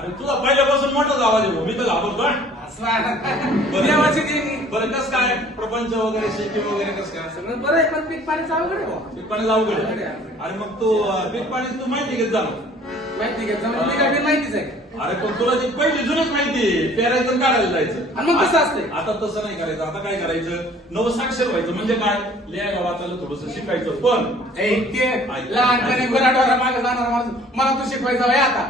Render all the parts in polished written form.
अरे तुला पहिल्यापासून मोठाच आवाज आहे, मी तर घाबरतोय. देवाची देणी. बरं कस काय प्रपंच वगैरे शेती वगैरे कसं काय? सगळं बरं आहे, पण पीक पाणीचं अवघड आहे बुवा. पीक पाणी अवघड आहे. अरे मग तू पीक पाणी तू माहिती घेत जा. माहिती घ्यायचं म्हणजे मी काय माहितीच आहे का? अरे पण तुला ती पहिली जुनीच माहिती आहे. पेरायचं आणि काढायला जायचं. आणि मग कसं असतंय? आता तसं नाही करायचं. आता काय करायचं, नवसाक्षर व्हायचं. म्हणजे काय, लिहायला वाचायला थोडस शिकायचं. पण ए, ते लहानपणी गुराढोरा मागे जाणार माणूस मला तू शिकवायचं आहे आता.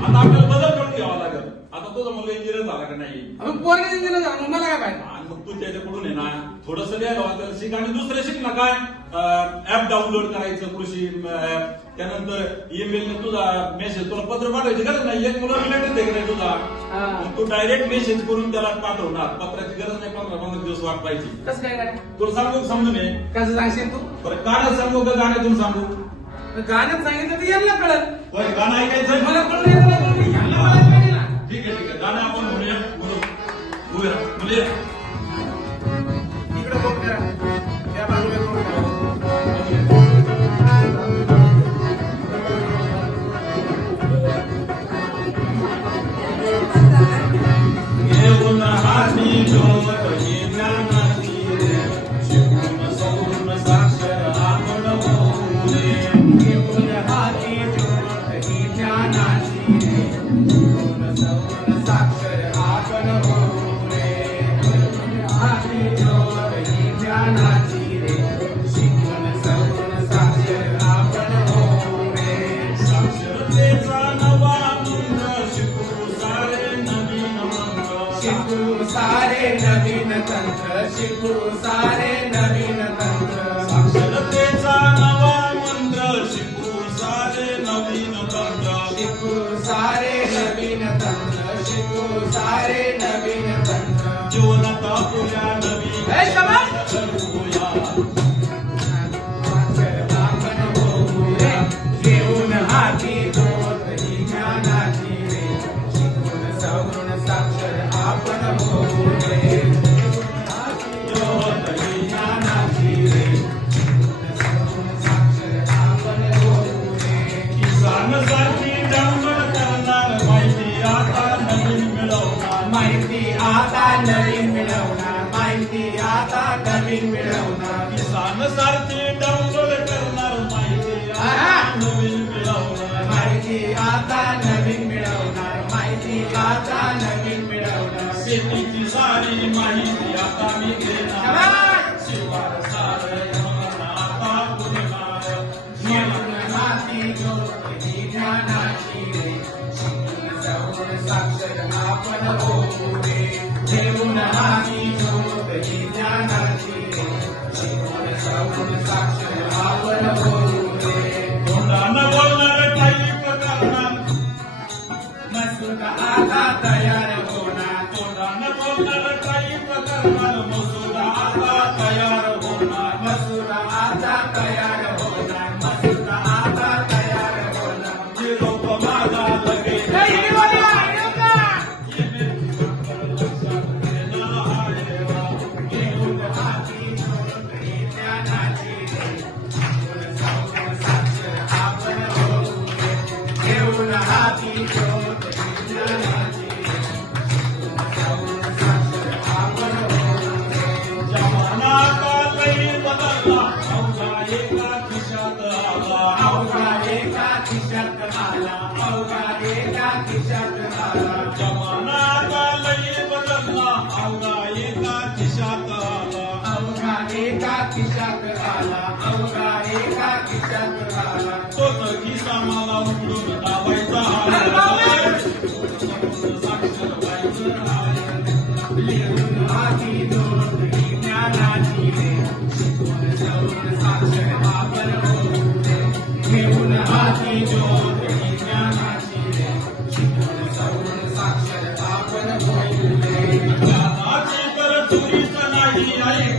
आता आपल्याला बदल करून घ्यावा लागेल. आता तुझा मुलगा इंजिनियर झाला का नाही, मग पोरगे दिलं जा मग मला काय पाहिजे? आणि मग तू त्याच्याकडून आहे ना थोडस लिहायला वाचायला शिक. आणि दुसरे शिक ना, काय ऍप डाउनलोड करायचं, कृषी ऍप. त्यानंतर ईमेलने तुझा मेसेज, तुला पत्र पाठवायची गरज नाही. एक मुलं रिलेटेड आहे की नाही तुझा, मग तू डायरेक्ट मेसेज करून त्याला पाठवणार. पत्राची गरज नाही, 15-15 दिवस वाट पाहिजे. कसं काय काय तुला सांगू समजून ये. कसं सांगशील तू? बरं गाणं सांगू का गाण्यातून सांगू? गाण्यात सांगितलं तर यांना कळत. बरं गाणं ऐकायचं. मला कळलं यांना कळलं. यांना मला पाहिजे ना. ठीक आहे ठीक आहे, गाणं आपण म्हणूया. बोलूया. इकडे बघ जरा. त्या बाजूला बघ जरा. घेऊन हाती ज्योत ही ज्ञानाची रे, शिकून सौर साक्षर आपण होऊ रे. घेऊन हाती ज्योत ही ज्ञानाची रे, शिकून सौर साक्षर आपण होऊ रे. घेऊन हाती ज्योत ही ज्ञानाची रे, शिकून सौर साक्षर आपण होऊ रे. साक्षरतेचा नवा मंत्र शिकू सारे नवीन मंत्र. शिकू सारे नवीन तंत्र, शिकू सारे नवीन तंत्र. साक्षरतेचा नवा मंत्र शिकू सारे नवीन तंत्र. शिकू सारे नवीन तंत्र, शिकू सारे नवीन तंत्र. जीवनात आपल्या नवीन ए, शाबास! करूया. साक्षर आपण होऊ रे. घेऊन हाती ज्योत ही ज्ञानाची रे, शिकून सगुण साक्षर आपण होऊ रे. ज्योत ही ज्ञानाची रे, शिकून सगुण साक्षर आपण होऊ रे. किसान सारखी डाउनलोड करणार माहिती आता नवीन मिळवणार. माहिती आता नवीन मिळवणार, माहिती आता नवीन मिळवणार. किसान सारखी डाउनलोड करणार माहिती आता नवीन मिळवणार. माहिती आता नवीन मिळवणार, माहिती आता नवीन मिळवणार. शेतीची सारी माहिती आता मी घेणार. शाबास! शिवार सारं आता पुरणार. घेऊन हाती ज्योत ही ज्ञानाची रे, शिकून सगुण साक्षर आपण होऊ रे. घेऊन हाती ज्योत ही ज्ञानाची रे, शिकून सगुण साक्षर आपण होऊ रे. तोंडानं बोलणार टाईप करणार. मसूद आता तयार होणार, तोंडानं बोलणार टाईप करणार. मसुदा आता तयार होणार. मसूद आता तयार होणार, मसूद आता तयार होणार. निरोप माझा लगेच घेऊन हाती ज्योत ही ज्ञानाची रे, शिकून सगुण साक्षर आपण होऊ रे. घेऊन हाती ज्योत ही ज्ञानाची रे, शिकून सगुण साक्षर आपण होऊ रे. जमाना का लई बदलला, अवघा एका खिशात आला. अवघा एका खिशात आला, अवघा एका खिशात आला. जमाना का लई बदलला, अवघा एका खिशात आला. अवघा एका खिशात आला, अवघा एका खिशात आला. तोच खिसा मला उघडून दाबायचा साक्षर व्हायचं आहे. लिहून हाती ज्योत ही ज्ञानाची रे, शिकून सगुण साक्षर आपण होऊ रे. घेऊन हाती ज्योत ही ज्ञानाची रे, शिकून सगुण साक्षर आपण होऊ रे. ज्ञानाची तर चोरीच नाही आहे.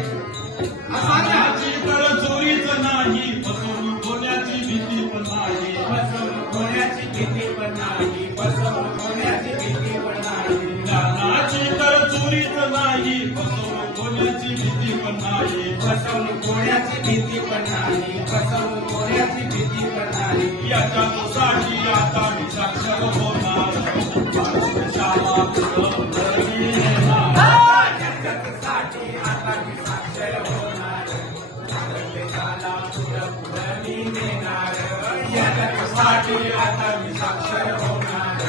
असा ज्ञानाची तर चोरीच नाही. फसवणूक होण्याची भीती पण नाही. फसवणूक होण्याची भीती पण नाही, फसवणूक होण्याची भीती पण नाही. ज्ञानाची तर चोरीच नाही. फसवणूक होण्याची भीती पण नाही. फसवणूक होण्याची भीती पण नाही, फसवणूक होण्याची भीती पण नाही. याच्या साठी आता मी साक्षर होणार. नेणार या जगासाठी आता मी साक्षर होणार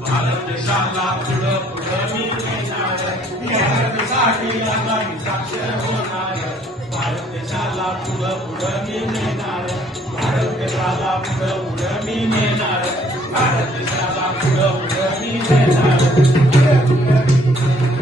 भारत देशाला पुढं पुढं मी नेणार या जगासाठी आता मी साक्षर होणार भारत देशाला पुढं पुढं मी नेणार भारत देशाला पुढं पुढं मी नेणार भारत देशाला पुढं पुढं मी नेणार